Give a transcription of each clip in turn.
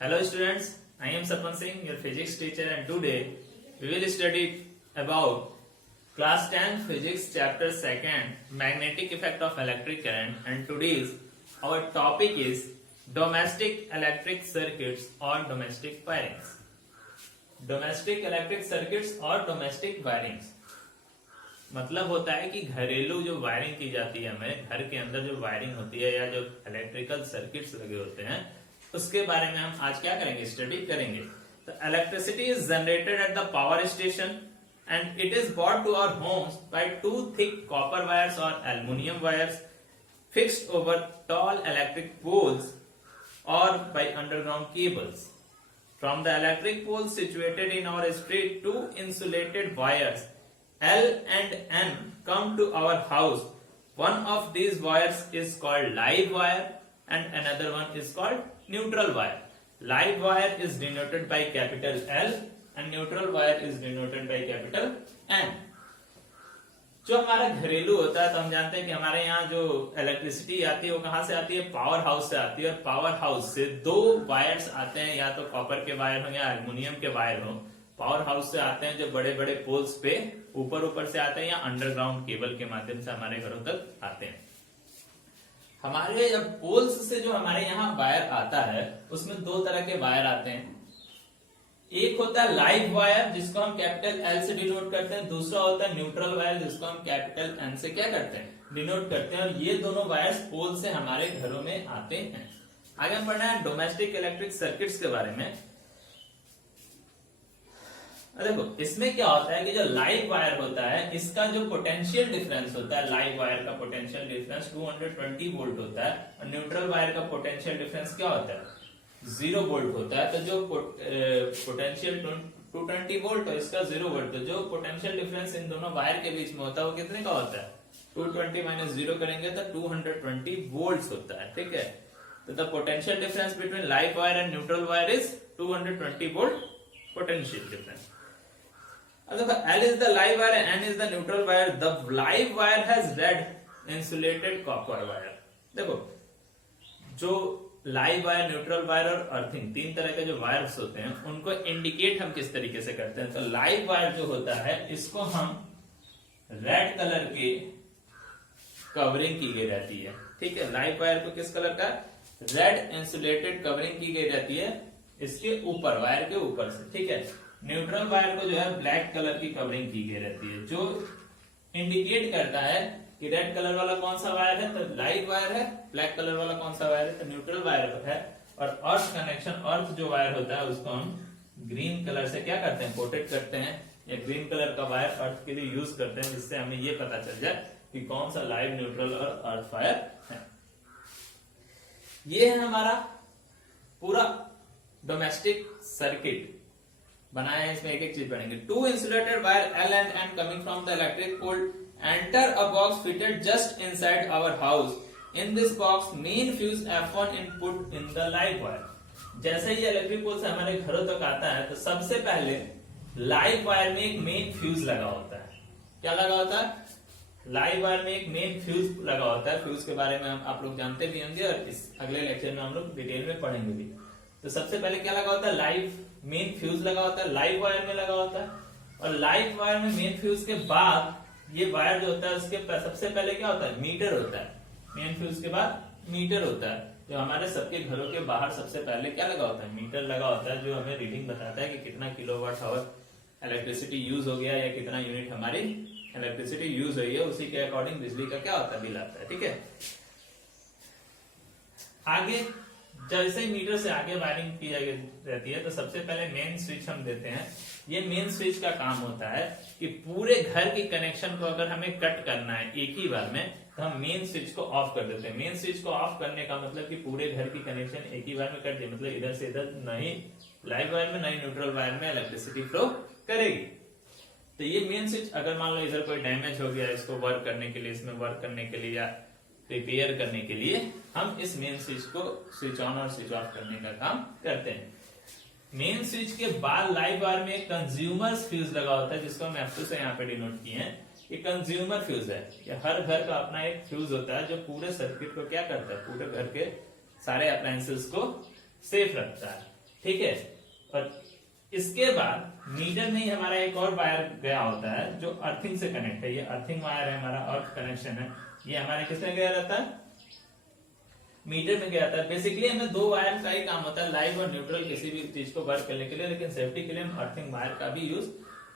Hello students, I am Sarpan Singh, your physics teacher, and today we will study about class 10 physics chapter 2nd magnetic effect of electric current, and today's our topic is domestic electric circuits or domestic wirings. Domestic electric circuits और domestic wirings मतलब होता है कि घरेलू जो wiring की जाती है, हमें घर के अंदर जो वायरिंग होती है या जो इलेक्ट्रिकल सर्किट्स लगे होते हैं उसके बारे में हम आज क्या करेंगे, स्टडी करेंगे। तो electricity is generated at the power station and it is brought to our homes by two thick copper wires or aluminum wires fixed over tall electric poles or by underground cables. From the electric poles situated in our street, two insulated wires L and N come to our house. One of these wires is called live wire and another one is called neutral wire. Live wire is denoted by capital L and neutral wire is denoted by capital N. जो हमारा घरेलू होता है तो हम जानते हैं कि हमारे यहाँ जो इलेक्ट्रिसिटी आती है वो कहाँ से आती है, पावर हाउस से आती है। और पावर हाउस से दो वायर्स आते हैं, या तो कॉपर के वायर हो या एल्युमिनियम के वायर हो। पावर हाउस से आते हैं जो बड़े बड़े पोल्स पे ऊपर से आते हैं या अंडरग्राउंड केबल के माध्यम से हमारे घरों तक आते हैं। हमारे जब पोल्स से जो हमारे यहाँ वायर आता है उसमें दो तरह के वायर आते हैं। एक होता है लाइव वायर जिसको हम कैपिटल एल से डिनोट करते हैं, दूसरा होता है न्यूट्रल वायर जिसको हम कैपिटल एन से क्या करते हैं, डिनोट करते हैं। और ये दोनों वायर्स पोल से हमारे घरों में आते हैं। आगे हम पढ़ना है डोमेस्टिक इलेक्ट्रिक सर्किट्स के बारे में। देखो इसमें क्या होता है कि जो लाइव वायर होता है इसका जो पोटेंशियल डिफरेंस होता है, लाइव वायर का पोटेंशियल डिफरेंस 220 वोल्ट होता है और न्यूट्रल वायर का पोटेंशियल डिफरेंस क्या होता है, 0 वोल्ट होता है। तो जो पोटेंशियल 220 वोल्ट हो, इसका 0 वोल्ट, तो जो पोटेंशियल डिफरेंस इन दोनों वायर के बीच में होता है वो कितने का होता है, 220 माइनस 0 करेंगे तो 220 वोल्ट होता है। ठीक है, तो the potential difference between live wire and neutral wire is 220 volt potential difference. देखो L is the live wire, N is the neutral wire. The live wire has red insulated copper wire. देखो जो live wire, neutral wire और earthing, तीन तरह के जो wires होते हैं उनको इंडिकेट हम किस तरीके से करते हैं। तो लाइव वायर जो होता है इसको हम रेड कलर की कवरिंग की गई रहती है। ठीक है, लाइव वायर को किस कलर का, रेड इंसुलेटेड कवरिंग की गई रहती है इसके ऊपर, वायर के ऊपर से। ठीक है, न्यूट्रल वायर को जो है ब्लैक कलर की कवरिंग की गई रहती है जो इंडिकेट करता है कि रेड कलर वाला कौन सा वायर है तो लाइव वायर है, ब्लैक कलर वाला कौन सा वायर है तो न्यूट्रल वायर है। और अर्थ कनेक्शन, अर्थ जो वायर होता है उसको हम ग्रीन कलर से क्या करते हैं, कोटेड करते हैं, या ग्रीन कलर का वायर अर्थ के लिए यूज करते हैं जिससे हमें ये पता चल जाए कि कौन सा लाइव, न्यूट्रल और अर्थ वायर है। ये है हमारा पूरा डोमेस्टिक सर्किट बनाया है। इसमें एक एक चीज पढ़ेंगे। Two insulated wire L and N coming from the electric pole enter a box fitted just inside our house. In this box, main fuse F1 input in the live wire. जैसे ही electric pole से हमारे घरों तक आता है तो सबसे पहले लाइव वायर में एक मेन फ्यूज लगा होता है। क्या लगा होता है, लाइव वायर में एक मेन फ्यूज लगा होता है। फ्यूज के बारे में आप लोग जानते भी होंगे और इस अगले लेक्चर में हम लोग डिटेल में पढ़ेंगे भी। तो सबसे पहले क्या लगा होता है, लाइव मेन फ्यूज लगा होता है, लाइव वायर में लगा होता है। और लाइव वायर में मेन फ्यूज के बाद ये वायर जो होता है उसके सबसे पहले क्या होता है, मीटर होता है। मेन फ्यूज के बाद मीटर होता है। जो हमारे सबके घरों के बाहर सबसे पहले क्या लगा होता है, मीटर लगा होता है जो हमें रीडिंग बताता है कि कितना किलोवाट आवर इलेक्ट्रिसिटी यूज हो गया या कितना यूनिट हमारी इलेक्ट्रिसिटी यूज हुई है, उसी के अकॉर्डिंग बिजली का क्या होता है, बिल आता है। ठीक है, आगे जैसे ही मीटर से आगे वायरिंग की रहती है तो सबसे पहले मेन स्विच हम देते हैं। ये मेन स्विच का काम होता है कि पूरे घर की कनेक्शन को अगर हमें कट करना है एक ही बार में तो हम मेन स्विच को ऑफ कर देते हैं। मेन स्विच को ऑफ करने का मतलब कि पूरे घर की कनेक्शन एक ही बार में कट दिए, मतलब इधर से इधर नहीं लाइव वायर में नहीं न्यूट्रल वायर में इलेक्ट्रिसिटी फ्लो करेगी। तो ये मेन स्विच अगर मान लो इधर कोई डैमेज हो गया, इसको वर्क करने के लिए, इसमें वर्क करने के लिए या रिपेयर करने के लिए हम इस मेन स्विच को स्विच ऑन और स्विच ऑफ करने का काम करते हैं। मेन स्विच के बाद लाइव वायर में कंज्यूमर फ्यूज लगा होता है जिसको हम F2 से यहाँ पे डिनोट किए हैं। ये कंज्यूमर फ्यूज है। ये हर घर का अपना एक फ्यूज होता है जो पूरे सर्किट को क्या करता है, पूरे घर के सारे अप्लायंसेस को सेफ रखता है। ठीक है। और इसके बाद मीटर में ही हमारा एक और वायर गया होता है जो अर्थिंग से कनेक्ट है। ये अर्थिंग वायर है, हमारा अर्थ कनेक्शन है। ये हमारे किसमें गया रहता है? मीटर में गया था। बेसिकली हमें दो वायर का ही काम होता है, लाइव और न्यूट्रल, किसी भी चीज को वर्क करने के लिए, लेकिन सेफ्टी के लिए हम अर्थिंग वायर का भी यूज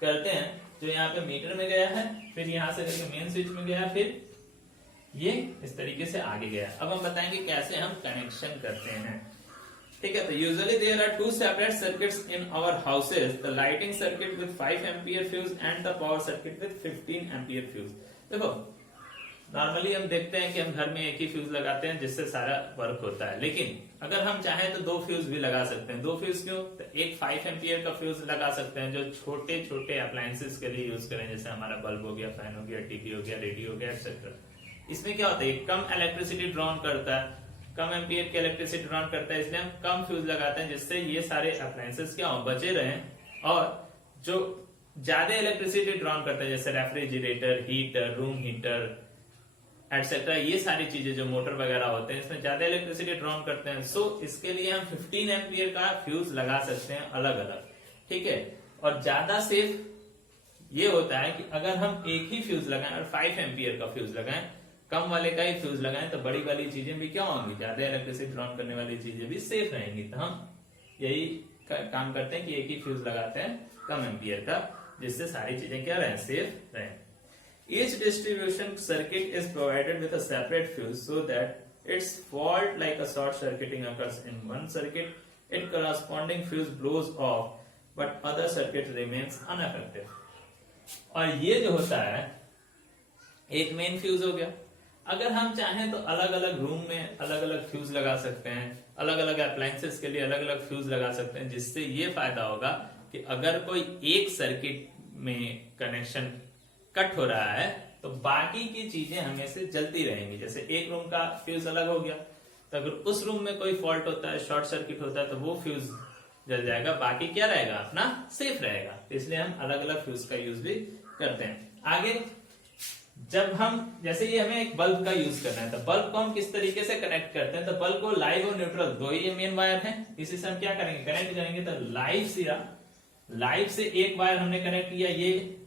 करते हैं, जो यहाँ पे मीटर में गया है, फिर यहाँ से लेकर मेन स्विच में गया, फिर ये इस तरीके से आगे गया। अब हम बताएंगे कैसे हम कनेक्शन करते हैं, ठीक है। तो usually there are two separate circuits in our houses, the lighting circuit with 5 ampere fuse and the power circuit with 15 ampere fuse. देखो नॉर्मली हम देखते हैं कि हम घर में एक ही फ्यूज लगाते हैं जिससे सारा वर्क होता है, लेकिन अगर हम चाहें तो दो फ्यूज भी लगा सकते हैं। दो फ्यूज क्यों? तो एक 5 एम्पियर का फ्यूज लगा सकते हैं जो छोटे छोटे अप्लायंसेस के लिए यूज करें, जैसे हमारा बल्ब हो गया, फैन हो गया, टीवी हो गया, रेडियो हो गया, एक्सेट्रा। इसमें क्या होता है, कम इलेक्ट्रिसिटी ड्रॉन करता है, कम एम्पियर की इलेक्ट्रिसिटी ड्रॉन करता है, इसलिए हम कम फ्यूज लगाते हैं जिससे ये सारे अप्लायंसेस क्या हो, बचे रहें। और जो ज्यादा इलेक्ट्रिसिटी ड्रॉन करता है जैसे refrigerator, heater, room heater etcetera, ये सारी चीजें जो मोटर वगैरह होते हैं इसमें ज्यादा इलेक्ट्रिसिटी ड्रॉन करते हैं, सो इसके लिए हम 15 एम्पियर का फ्यूज लगा सकते हैं अलग अलग, ठीक है। और ज्यादा सेफ ये होता है कि अगर हम एक ही फ्यूज लगाएं और 5 एम्पियर का फ्यूज लगाएं, कम वाले का ही फ्यूज लगाएं, तो बड़ी वाली चीजें भी क्या होंगी, ज्यादा इलेक्ट्रिसिटी ड्रॉन करने वाली चीजें भी सेफ रहेंगी। तो हम यही काम करते हैं कि एक ही फ्यूज लगाते हैं कम एम्पियर का, जिससे सारी चीजें क्या रहे, सेफ रहे। Each distribution circuit is provided with a separate fuse so that its fault like a short circuiting occurs in one circuit, its corresponding fuse blows off, but other circuit remains unaffected. और ये जो होता है एक main fuse हो गया। अगर हम चाहें तो अलग अलग रूम में अलग अलग फ्यूज लगा सकते हैं, अलग अलग अप्लायंसेस के लिए अलग अलग फ्यूज लगा सकते हैं, जिससे ये फायदा होगा कि अगर कोई एक सर्किट में कनेक्शन कट हो रहा है तो बाकी की चीजें हमेशा जलती रहेंगी। जैसे एक रूम का फ्यूज अलग हो गया, तो अगर उस रूम में कोई फॉल्ट होता है, शॉर्ट सर्किट होता है, तो वो फ्यूज जल जाएगा, बाकी क्या रहेगा, अपना सेफ रहेगा। इसलिए हम अलग अलग फ्यूज का यूज भी करते हैं। आगे जब हम, जैसे ये हमें एक बल्ब का यूज करना है, तो बल्ब को हम किस तरीके से कनेक्ट करते हैं, तो बल्ब को लाइव और न्यूट्रल दो ही मेन वायर है, इसी से हम क्या करेंगे, कनेक्ट करेंगे। तो लाइव से एक वायर हमने कनेक्ट किया, ये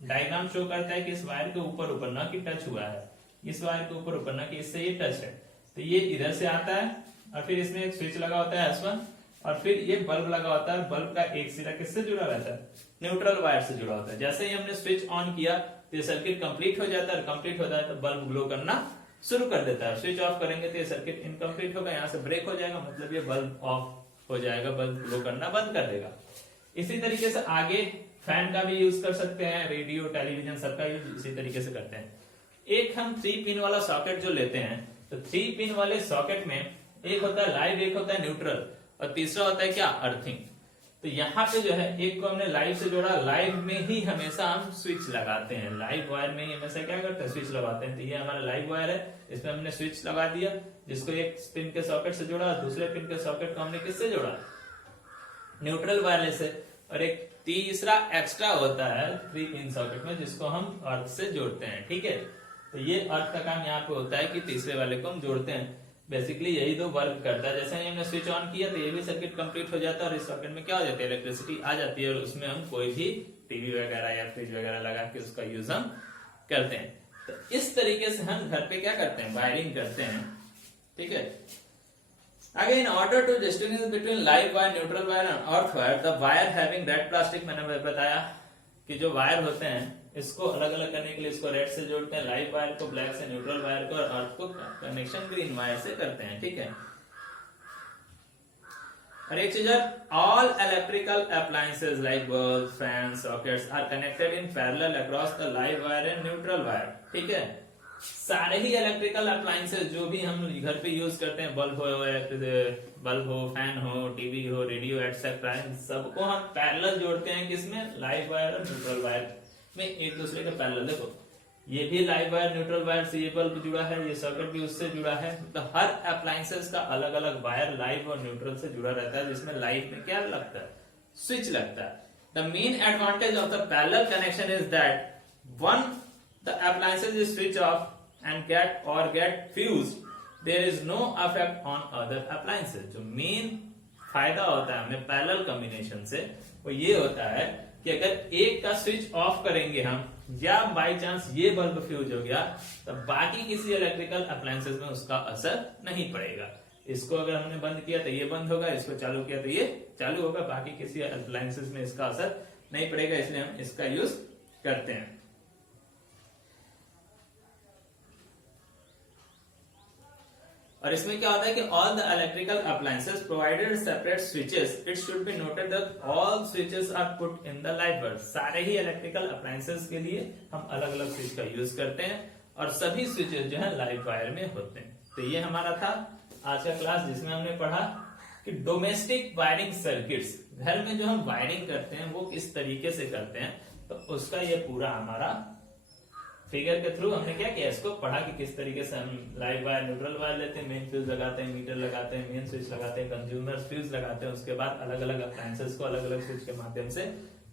डायग्राम शो करता है कि इस वायर के ऊपर ना कि टच हुआ है, इस वायर के ऊपर ना कि इससे ये टच है, तो ये इधर से आता है और फिर इसमें एक स्विच लगा होता है S1 और फिर ये बल्ब लगा होता है। बल्ब का एक सिरा किससे जुड़ा रहता है, न्यूट्रल वायर से जुड़ा होता है। जैसे ही हमने स्विच ऑन किया तो ये सर्किट कंप्लीट हो जाता है, और कंप्लीट होता है तो बल्ब ग्लो करना शुरू कर देता है। स्विच ऑफ करेंगे तो ये सर्किट इनकम्प्लीट होगा, यहाँ से ब्रेक हो जाएगा, मतलब ये बल्ब ऑफ हो जाएगा, बल्ब ग्लो करना बंद कर देगा। इसी तरीके से आगे फैन का भी यूज कर सकते हैं, रेडियो, टेलीविजन सबका यूज इसी तरीके से करते हैं। एक हम 3 पिन वाला सॉकेट जो लेते हैं, तो 3 पिन वाले सॉकेट में एक होता है लाइव, एक होता है न्यूट्रल, और तीसरा होता है क्या, अर्थिंग। तो यहाँ पे जो है एक को हमने लाइव से जोड़ा, लाइव में ही हमेशा हम स्विच लगाते हैं, लाइव वायर में ही हमेशा क्या करते हैं, स्विच लगाते हैं। तो ये हमारा लाइव वायर है, इसमें हमने स्विच लगा दिया, जिसको एक पिन के सॉकेट से जोड़ा, दूसरे पिन के सॉकेट को हमने किससे जोड़ा, न्यूट्रल वायर से। और एक तीसरा एक्स्ट्रा होता है 3 पिन सॉकेट में, जिसको हम अर्थ से जोड़ते हैं, ठीक है। तो ये अर्थ का काम यहाँ पे होता है कि तीसरे वाले को हम जोड़ते हैं। बेसिकली यही दो वर्क करता है। जैसे हमने स्विच ऑन किया तो ये भी सर्किट कंप्लीट हो जाता है, और इस सॉकेट में क्या हो जाती है, इलेक्ट्रिसिटी आ जाती है, और उसमें हम कोई भी टीवी वगैरह या फ्रिज वगैरह लगा के उसका यूज हम करते हैं। तो इस तरीके से हम घर पे क्या करते हैं, वायरिंग करते हैं, ठीक है। Again, in order to distinguish between live wire, neutral wire and earth wire, the wire having red plastic, मैंने बताया कि जो वायर होते हैं इसको अलग अलग करने के लिए इसको रेड से जोड़ते हैं, लाइव वायर को ब्लैक से, न्यूट्रल वायर को और अर्थ को कनेक्शन ग्रीन वायर से करते हैं, ठीक है। और एक चीज है, all electrical appliances like bulb, fan, sockets are connected in parallel across the live wire and neutral wire, ठीक है। सारे ही इलेक्ट्रिकल अप्लायंसेस जो भी हम घर पे यूज करते हैं, बल्ब हो, फैन हो, टीवी हो, रेडियो एटसेट्रा, सबको हम पैरेलल जोड़ते हैं, किसमें, लाइव वायर और न्यूट्रल वायर में एक दूसरे के पैरेलल। देखो ये भी लाइव वायर, न्यूट्रल वायर से ये बल्ब जुड़ा है, ये सर्किट भी उससे जुड़ा है। तो हर अप्लायंसेस का अलग अलग वायर लाइव और न्यूट्रल से जुड़ा रहता है, जिसमें लाइव में क्या लगता है, स्विच लगता है। The main advantage of the parallel connection is that one the appliances is switch off and get fused, there is no effect on other appliances। जो मेन फायदा होता है हमें पैरेलल कॉम्बिनेशन से, वो ये होता है कि अगर एक का स्विच ऑफ करेंगे हम, या बाई चांस ये बल्ब फ्यूज हो गया, तो बाकी किसी इलेक्ट्रिकल अप्लायंसेस में उसका असर नहीं पड़ेगा। इसको अगर हमने बंद किया तो ये बंद होगा, इसको चालू किया तो ये चालू होगा, बाकी किसी अप्लायंसेस में इसका असर नहीं पड़ेगा, इसलिए हम इसका यूज करते हैं। और इसमें क्या होता है कि all the electrical appliances provided separate switches, it should be noted that all switches are put in the live wire. सारे ही इलेक्ट्रिकल अप्लायंसेस के लिए हम अलग अलग स्विच का यूज करते हैं, और सभी स्विचेस जो है लाइव वायर में होते हैं। तो ये हमारा था आज का क्लास, जिसमें हमने पढ़ा कि डोमेस्टिक वायरिंग सर्किट्स, घर में जो हम वायरिंग करते हैं वो किस तरीके से करते हैं, तो उसका ये पूरा हमारा फिगर के थ्रू हमने क्या किया, इसको पढ़ा कि किस तरीके से हम लाइव वायर, न्यूट्रल वायर लेते हैं, मेन फ्यूज लगाते हैं, मीटर लगाते हैं, मेन स्विच लगाते हैं, कंज्यूमर फ्यूज लगाते हैं, उसके बाद अलग अलग अप्लायंसेस को अलग अलग स्विच के माध्यम से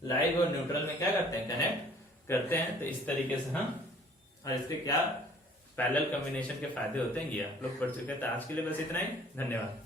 लाइव और न्यूट्रल में क्या करते हैं, कनेक्ट करते हैं। तो इस तरीके से हम, और इसके क्या पैरेलल कॉम्बिनेशन के फायदे होते हैं ये आप लोग पढ़ चुके हैं। तो आज के लिए बस इतना ही, धन्यवाद।